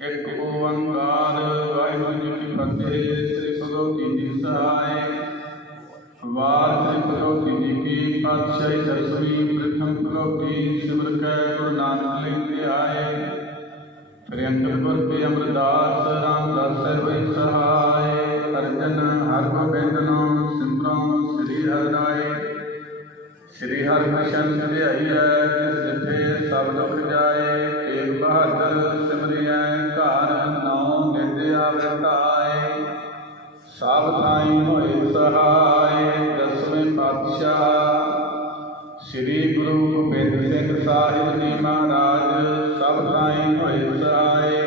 ਇੱਕ ਓੰਕਾਰ ਵਾਹਿਗੁਰੂ ਜੀ ਕੀ ਫਤਿਹ, ਸ੍ਰੀ ਭਗਵਤੀ ਜੀ ਸਹਾਇ ਵਾਰ ਸ੍ਰੀ ਭਗਵਤੀ ਜੀ ਕੀ ਪਾਤਸ਼ਾਹੀ ਦਸਵੀਂ ਪ੍ਰਥਮ ਭਗਵਤੀ ਸਿਮਰ ਕੈ ਗੁਰੂ ਨਾਨਕ ਲਿਖ ਧਿਆਏ ਪ੍ਰਿਯੰਕਰ ਕੇ ਅਮਰਦਾਸ, ਰਾਮਦਾਸ ਹੋਈ ਸਹਾਇ ਅਰਜਨ ਹਰ ਗੋਬਿੰਦ ਨੂੰ, ਸਿਮਰੋ, ਸ੍ਰੀ ਹਰਿ ਰਾਏ। ਸ੍ਰੀ ਹਰਿਕ੍ਰਿਸ਼ਨ ਧਿਆਈ ਹੈ, ਜਿਸ ਜਿਥੇ ਸਭ ਦੁਖ ਜਾਏ, ਤੇਗ ਬਹਾਦਰ ਸਿਮਰਿਐ, ਘਰ ਨੌ ਨਿਤ ਆਵੇ ਸਭ ਥਾਈ ਹੋਏ ਸਹਾਏ, ਦਸਵੇਂ ਪਾਤਸ਼ਾਹ। ਸ੍ਰੀ ਗੁਰੂ ਗੋਬਿੰਦ ਸਿੰਘ ਸਾਹਿਬ ਜੀ ਮਹਾਰਾਜ, ਸਭ ਥਾਈ ਹੋਏ ਸਹਾਏ।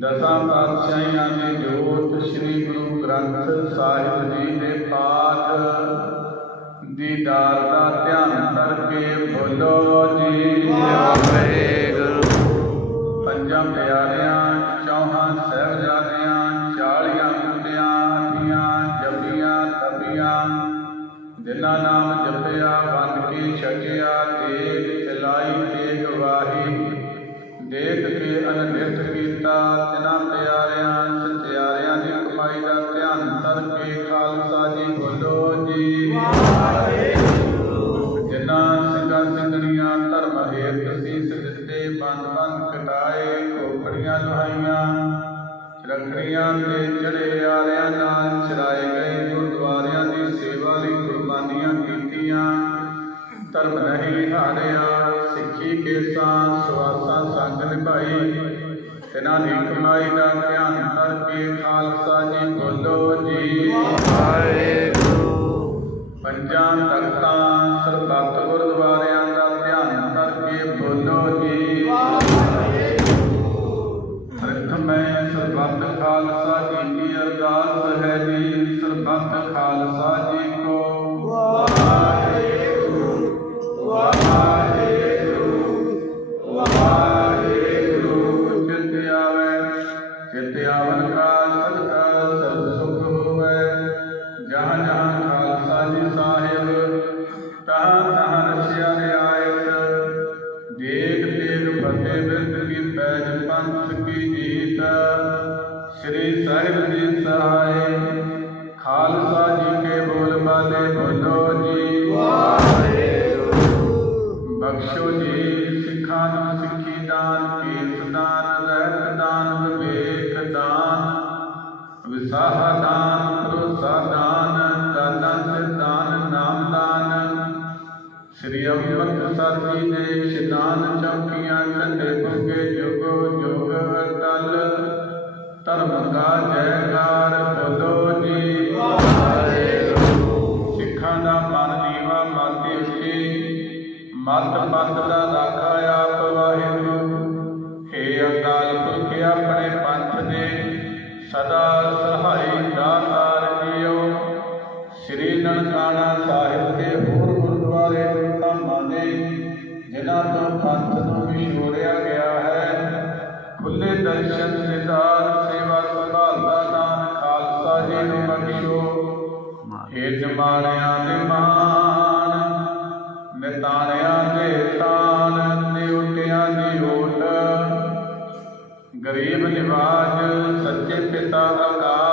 ਦਸਾਂ ਪਾਤਸ਼ਾਹੀਆਂ ਦੀ ਜੋਤ ਸ੍ਰੀ ਗੁਰੂ ਗ੍ਰੰਥ ਸਾਹਿਬ ਜੀ ਦੇ ਪਾਠ ਦੀਦਾਰ ਦਾ ਧਿਆਨ ਕਰਕੇ ਬੋਲੋ ਜੀ ਵਾਹਿਗੁਰੂ ਪੰਜਾਂ ਪਿਆਰਿਆਂ, ਚੌਹਾਂ ਸਹਿਬਜ਼ਾਦਿਆਂ, ਚਾਲੀਆਂ ਮੁੰਡਿਆਂ ਦੀਆਂ ਜਪੀਆਂ ਤਬੀਆਂ, ਜਿਨ੍ਹਾਂ ਨਾਮ ਜਪਿਆ, ਬੰਨ ਕੇ ਛਕਿਆ ਤੇਗ ਚਲਾਈ ਤੇਗ ਵਾਹੀ, ਦੇਖ ਕੇ ਅਨਿਰਥ ਕੀਤਾ ਤਿਨਾਂ ਪਿਆਰਿਆਂ ਸਚਿਆਰਿਆਂ ਦੀ ਕਮਾਈ ਦਾ ਰੱਖੜੀਆਂ ਤੇ ਚੜੇ ਆਰਿਆਂ ਨਾਲ ਚਰਾਏ ਗਏ ਗੁਰਦੁਆਰਿਆਂ ਦੀ ਸੇਵਾ ਲਈ ਕੁਰਬਾਨੀਆਂ ਕੀਤੀਆਂ। ਧਰਮ ਨਹੀਂ ਹਾਰਿਆ ਸਿੱਖੀ ਕੇਸਾਂ ਸਵਾਸਾਂ ਸੰਗ ਨਿਭਾਈ। ਤਿਨਾਂ ਦੀ ਕਮਾਈ ਦਾ ਧਿਆਨ ਕਰਕੇ ਖਾਲਸਾ ਜੀ ਬੋਲੋ ਜੀ। ਪੰਜਾਂ ਤਖਤਾਂ ਸਰਬੱਤ ਸ੍ਰੀ ਅੰਮ੍ਰਿਤਸਰ ਜੀ ਦੇ ਇਸ਼ਨਾਨ ਚੌਕੀਆਂ ਝੰਡੇ ਬੁੱਗੇ ਜੁਗੋ ਜੁਗ ਅਟਲ ਧਰਮ ਦਾ ਜੈਕਾਰ ਬੋਲੋ ਜੀ। ਸਿੱਖਾਂ ਦਾ ਮਨ ਦੀਵਾ ਮਾਤੇ ਉੱਚੀ। ਮਤ ਮਤ ਦਾ ਰਾਖਾ ਜਿਨ੍ਹਾਂ ਤੋਂ ਪੰਥ ਨੂੰ ਵਿਛੋੜਿਆ ਗਿਆ ਹੈ, ਖੁੱਲੇ ਦਰਸ਼ਨ ਦਿਦਾਰ ਸੇਵਾ ਸੰਭਾਲ ਦਾ ਖਾਲਸਾ ਜੀ ਨੂੰ ਬਖਸ਼ੋ ਹੇ ਜਮਾਨਿਆਂ ਦੇ ਮਾਨ, ਨਿਤਾਣਿਆਂ ਦੇ ਤਾਨ, ਨਿਉਟਿਆਂ ਦੀ ਓਟ। ਗਰੀਬ ਨਿਵਾਜ ਸੱਚੇ ਪਿਤਾ ਅਕਾਲ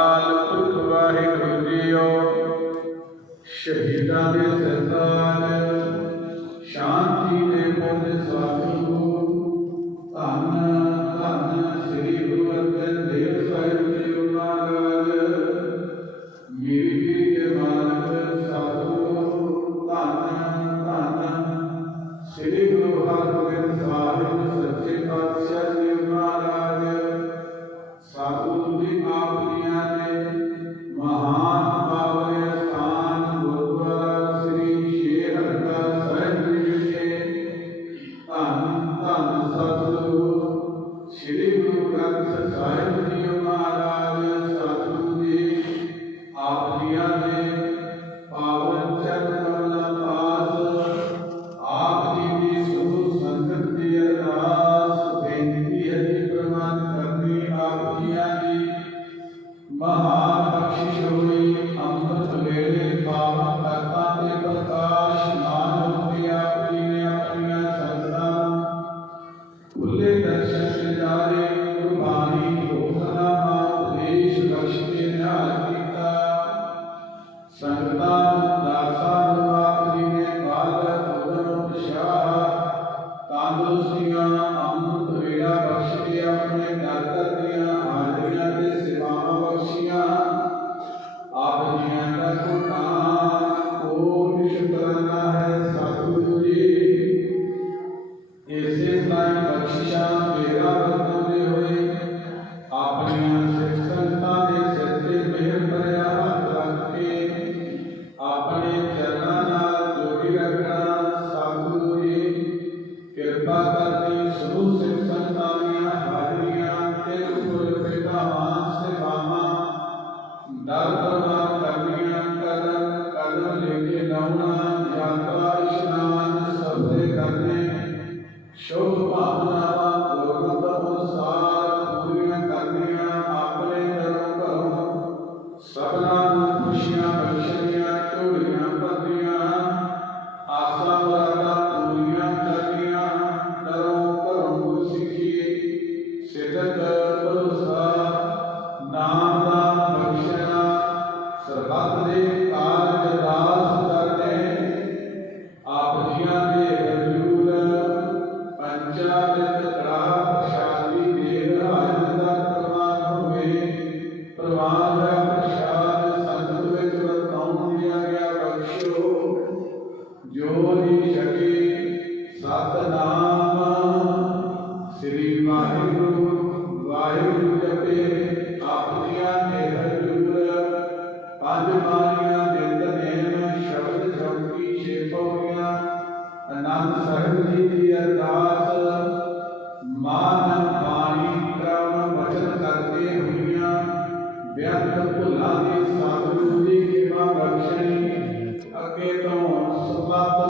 Not